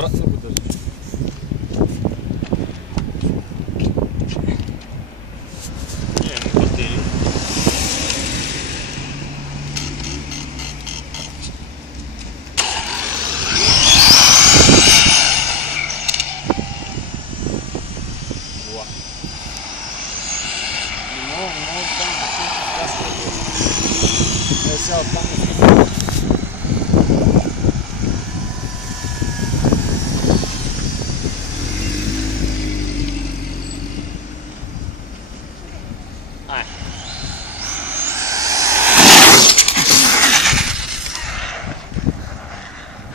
обратно го държи.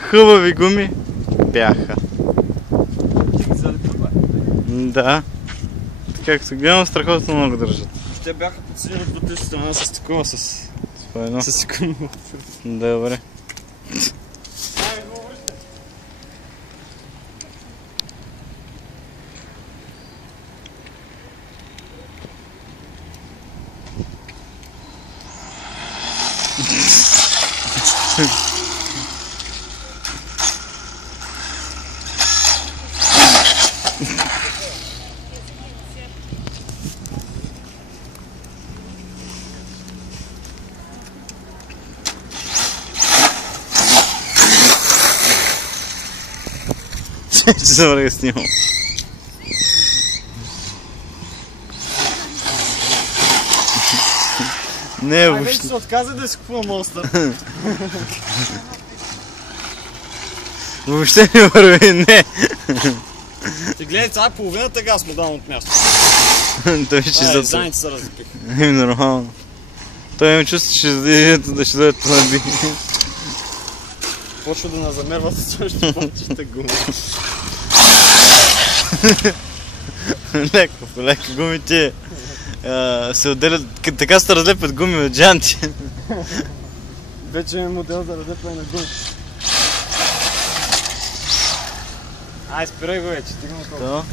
Хубави гуми бяха. Да. Както гледам, страхотно много държат. Те бяха подсилени от вътрешната страна с такова, с секундно. Добре. Ще се върга снимам. Не, въобще. Вече се отказа да си купува Монстър. Въобще не върви, не. Ти гледай, това е половината газ му дам от място. Той ще зацепи. Заните се разпиха. Нормално. Той има чувство, че ще дойде това би. Почва да назамерва с още повече гуми. Леко, по-леко гумите се отделят, така се разлепят гуми от джанти. Вече е модел за разлепване на гуми. Ай, спирай го вече, стигна толкова.